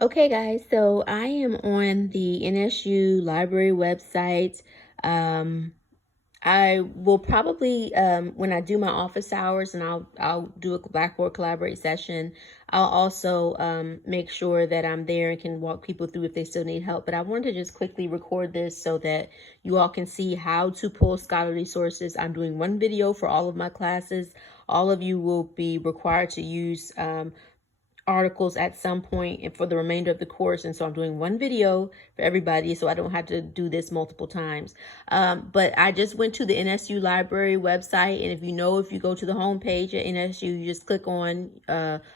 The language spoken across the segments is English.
Okay, guys, so I am on the NSU library website. I will probably, when I do my office hours, and I'll do a Blackboard Collaborate session, I'll also make sure that I'm there and can walk people through if they still need help. But I wanted to just quickly record this so that you all can see how to pull scholarly sources. I'm doing one video for all of my classes. All of you will be required to use articles at some point and for the remainder of the course, and so I'm doing one video for everybody so I don't have to do this multiple times. But I just went to the NSU library website, and if you go to the home page at NSU, you just click on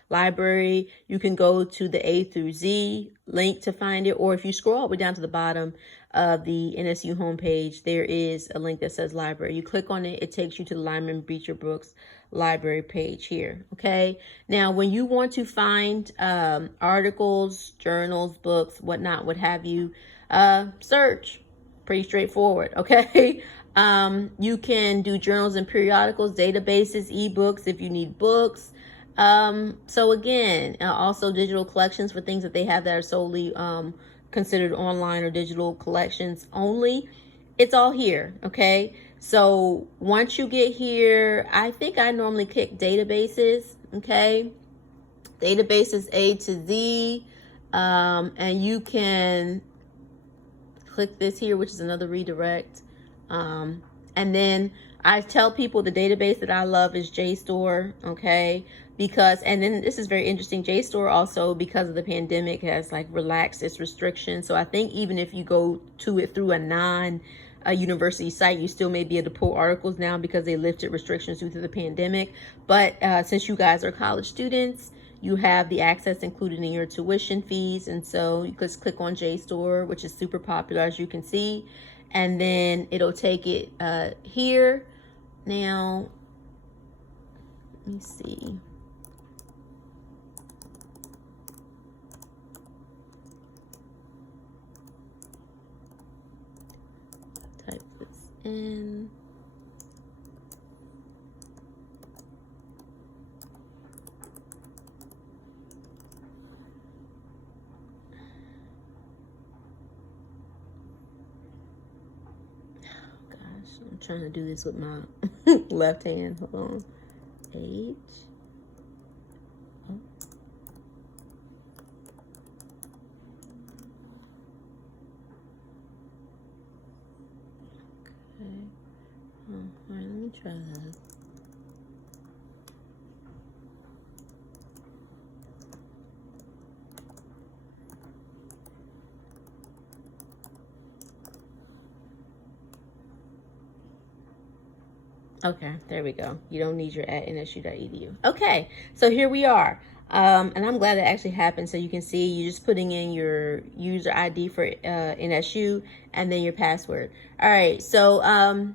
library. You can go to the A through Z link to find it, or if you scroll all the way down to the bottom of the NSU homepage, there is a link that says library. You click on it, it takes you to the Lyman Beecher Brooks library page here. Okay, now when you want to find articles, journals, books, whatnot, what have you, search. Pretty straightforward. Okay. You can do journals and periodicals, databases, ebooks if you need books. So again, also digital collections for things that they have that are solely considered online or digital collections only. It's all here. Okay, so once you get here, I think I normally click databases. Okay, databases A to Z, and you can click this here, which is another redirect. And then I tell people the database that I love is Jstor. Okay, and then this is very interesting. Jstor also, because of the pandemic, has like relaxed its restrictions. So I think even if you go to it through a university site, you still may be able to pull articles now because they lifted restrictions due to the pandemic. But since you guys are college students, you have the access included in your tuition fees. And so you just click on Jstor, which is super popular, as you can see. And then it'll take it here. Now, let me see. Type this in. I'm trying to do this with my left hand. Hold on. H. Oh. Okay. Oh, all right, let me try that. Okay, there we go. You don't need your at nsu.edu. Okay, so here we are. And I'm glad that actually happened. So you can see you're just putting in your user ID for NSU and then your password. All right, so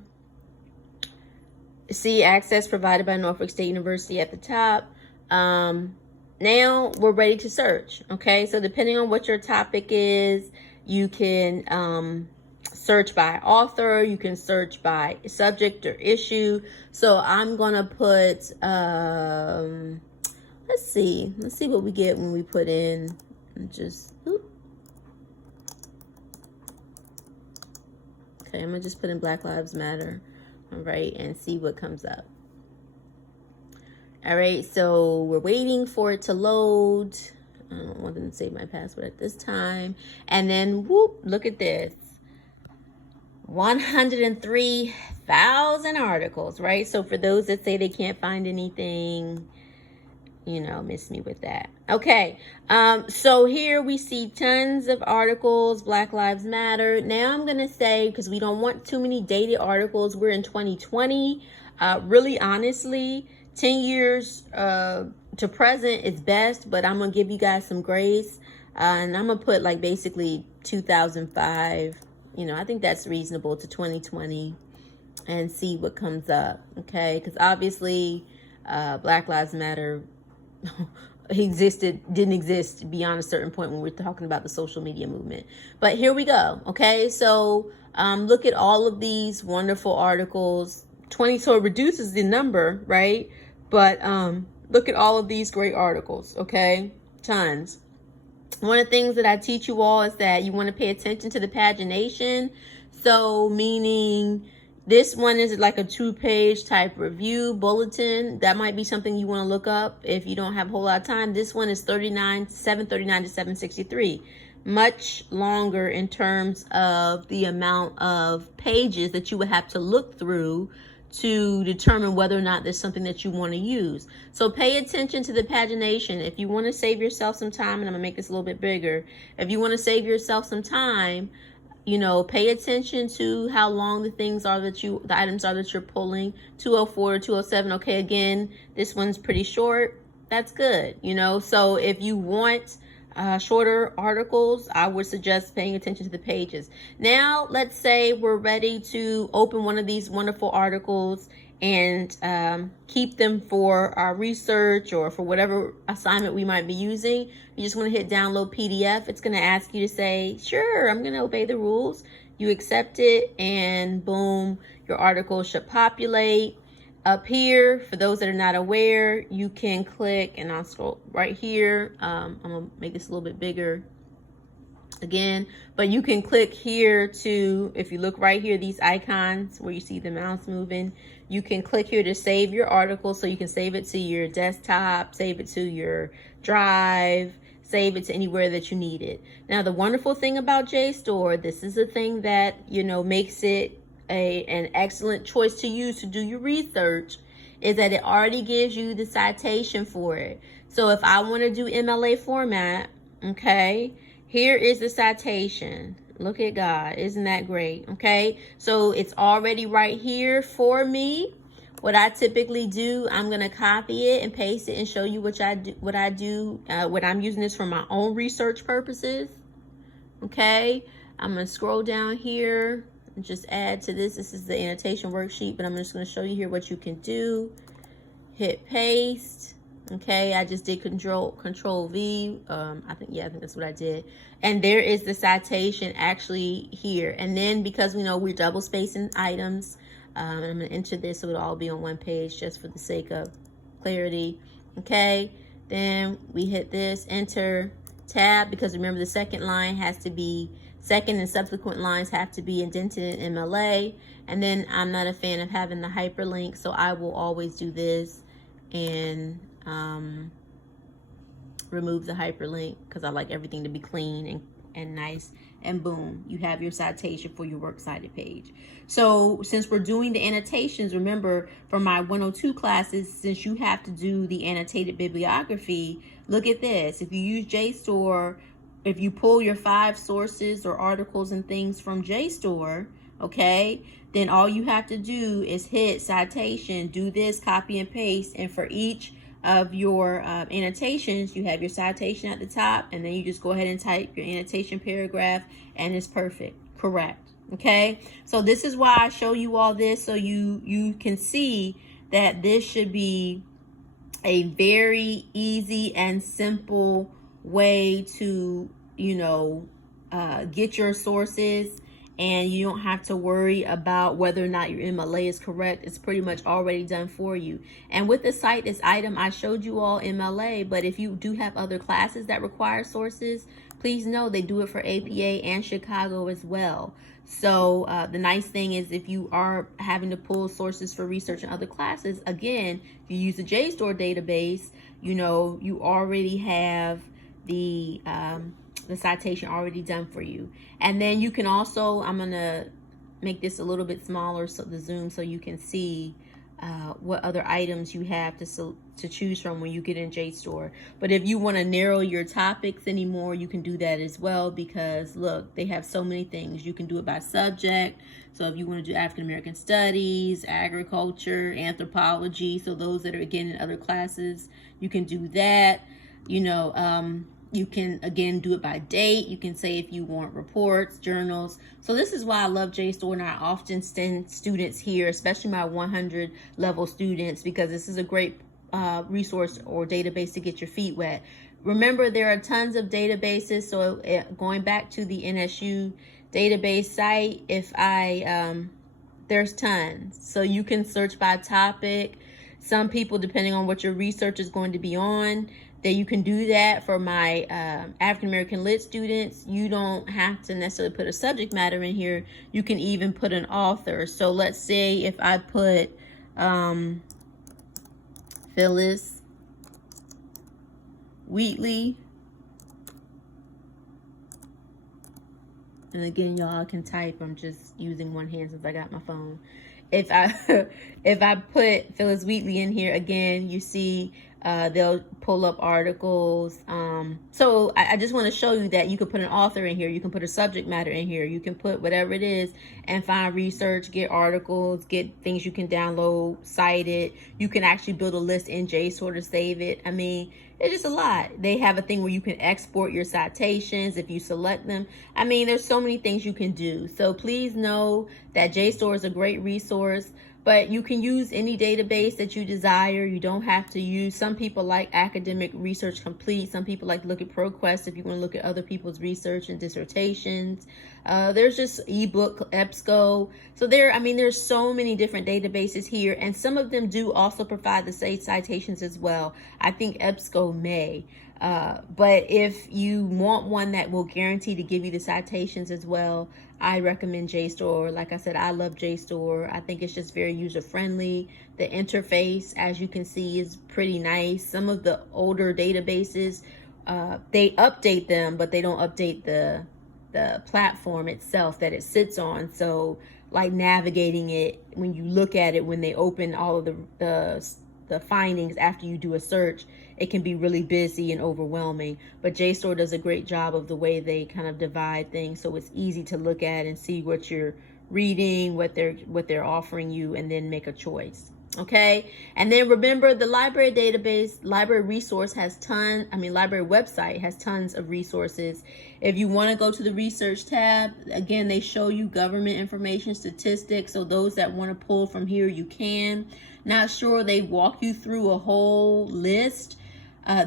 see access provided by Norfolk State University at the top. Now we're ready to search. Okay, so depending on what your topic is, you can search by author, you can search by subject or issue. So I'm gonna put let's see what we get when we put in okay, I'm gonna just put in Black Lives Matter. All right, and see what comes up. All right, so we're waiting for it to load. I don't want them to save my password at this time. And then whoop, look at this. 103,000 articles, right? So for those that say they can't find anything, miss me with that. Okay, so here we see tons of articles, Black Lives Matter. Now I'm gonna say, because we don't want too many dated articles, we're in 2020. Really, honestly, 10 years to present is best, but I'm gonna give you guys some grace. And I'm gonna put like basically 2005. I think that's reasonable to 2020 and see what comes up. Okay, because obviously Black Lives Matter didn't exist beyond a certain point when we're talking about the social media movement. But here we go. Okay, so look at all of these wonderful articles. 20, so it reduces the number, right? But look at all of these great articles. Okay, tons. One of the things that I teach you all is that you want to pay attention to the pagination. So meaning this one is like a 2-page type review bulletin. That might be something you want to look up if you don't have a whole lot of time. This one is 739 to 763. Much longer in terms of the amount of pages that you would have to look through to determine whether or not there's something that you want to use. So pay attention to the pagination. If you want to save yourself some time, and I'm gonna make this a little bit bigger. If you want to save yourself some time, pay attention to how long the items are that you're pulling. 204 to 207. Okay, again, this one's pretty short. That's good. So if you want shorter articles, I would suggest paying attention to the pages. Now, let's say we're ready to open one of these wonderful articles and keep them for our research or for whatever assignment we might be using. You just want to hit download PDF. It's going to ask you to say, sure, I'm going to obey the rules. You accept it, and boom, your article should populate. Up here, for those that are not aware, you can click, and I'll scroll right here. I'm gonna make this a little bit bigger again, but you can click here to, if you look right here, these icons where you see the mouse moving, you can click here to save your article. So you can save it to your desktop, save it to your drive, save it to anywhere that you need it. Now, the wonderful thing about Jstor, this is the thing that, makes it an excellent choice to use to do your research, is that it already gives you the citation for it. So if I want to do MLA format, okay, here is the citation. Look at God. Isn't that great? Okay, so it's already right here for me. What I typically do, I'm going to copy it and paste it and show you what I do when I'm using this for my own research purposes. Okay, I'm going to scroll down here. Just add to this. This is the annotation worksheet, but I'm just going to show you here what you can do. Hit paste. Okay, I just did control V. I think that's what I did. And there is the citation actually here. And then because we know we're double spacing items, and I'm going to enter this so it'll all be on one page just for the sake of clarity. Okay, then we hit this, enter, tab, because remember the second and subsequent lines have to be indented in MLA. And then I'm not a fan of having the hyperlink, so I will always do this and remove the hyperlink because I like everything to be clean and nice. And boom, you have your citation for your works cited page. So since we're doing the annotations, remember for my 102 classes, since you have to do the annotated bibliography, look at this. If you use Jstor, if you pull your 5 sources or articles and things from Jstor, okay, then all you have to do is hit citation, do this, copy and paste, and for each of your annotations, you have your citation at the top, and then you just go ahead and type your annotation paragraph, and it's perfect, correct, okay? So this is why I show you all this, so you can see that this should be a very easy and simple way to get your sources, and you don't have to worry about whether or not your MLA is correct. It's pretty much already done for you. And with the cite this item, I showed you all MLA, but if you do have other classes that require sources, please know they do it for APA and Chicago as well. So the nice thing is, if you are having to pull sources for research in other classes, again, if you use the Jstor database, you already have the citation already done for you. And then you can also, I'm gonna make this a little bit smaller, so the zoom, so you can see what other items you have to choose from when you get in Jstor. But if you want to narrow your topics anymore, you can do that as well, because look, they have so many things. You can do it by subject. So if you want to do African American studies, agriculture, anthropology, so those that are again in other classes, you can do that. You can, again, do it by date. You can say if you want reports, journals. So this is why I love Jstor, and I often send students here, especially my 100 level students, because this is a great resource or database to get your feet wet. Remember, there are tons of databases. So going back to the NSU database site, there's tons. So you can search by topic. Some people, depending on what your research is going to be on, that you can do that for my African American Lit students. You don't have to necessarily put a subject matter in here. You can even put an author. So let's say if I put Phyllis Wheatley, and again, y'all can type. I'm just using one hand since I got my phone. If I if I put Phyllis Wheatley in here, again, you see they'll pull up articles. So I just want to show you that you can put an author in here. You can put a subject matter in here. You can put whatever it is and find research, get articles, get things you can download, cite it. You can actually build a list in Jstor to save it. I mean, it's just a lot. They have a thing where you can export your citations if you select them. I mean, there's so many things you can do. So please know that Jstor is a great resource, but you can use any database that you desire. You don't have to use, some people like Academic Research Complete. Some people like to look at ProQuest if you want to look at other people's research and dissertations. There's just ebook, EBSCO. So there's so many different databases here, and some of them do also provide the same citations as well. I think EBSCO may. But if you want one that will guarantee to give you the citations as well, I recommend Jstor. Like I said, I love Jstor. I think it's just very user-friendly. The interface, as you can see, is pretty nice. Some of the older databases, they update them, but they don't update the platform itself that it sits on. So like navigating it, when you look at it, when they open all of the findings after you do a search, it can be really busy and overwhelming. But Jstor does a great job of the way they kind of divide things, so it's easy to look at and see what you're reading, what they're offering you, and then make a choice. Okay, and then remember, the library database, library resource library website has tons of resources. If you want to go to the research tab, again, they show you government information, statistics. So those that want to pull from here, you can. Not sure, they walk you through a whole list.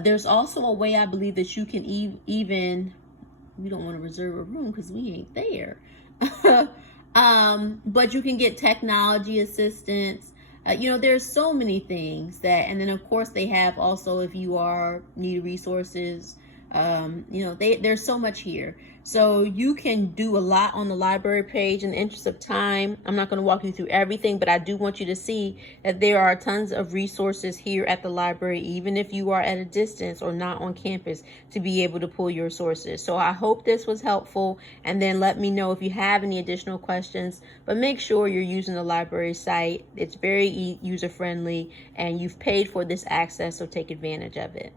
There's also a way, I believe, that you can even, we don't want to reserve a room because we ain't there. But you can get technology assistance. There's so many things that, and then of course they have also, if you need resources, there's so much here. So you can do a lot on the library page. In the interest of time, I'm not going to walk you through everything, but I do want you to see that there are tons of resources here at the library, even if you are at a distance or not on campus, to be able to pull your sources. So I hope this was helpful, and then let me know if you have any additional questions, but make sure you're using the library site. It's very user-friendly, and you've paid for this access, so take advantage of it.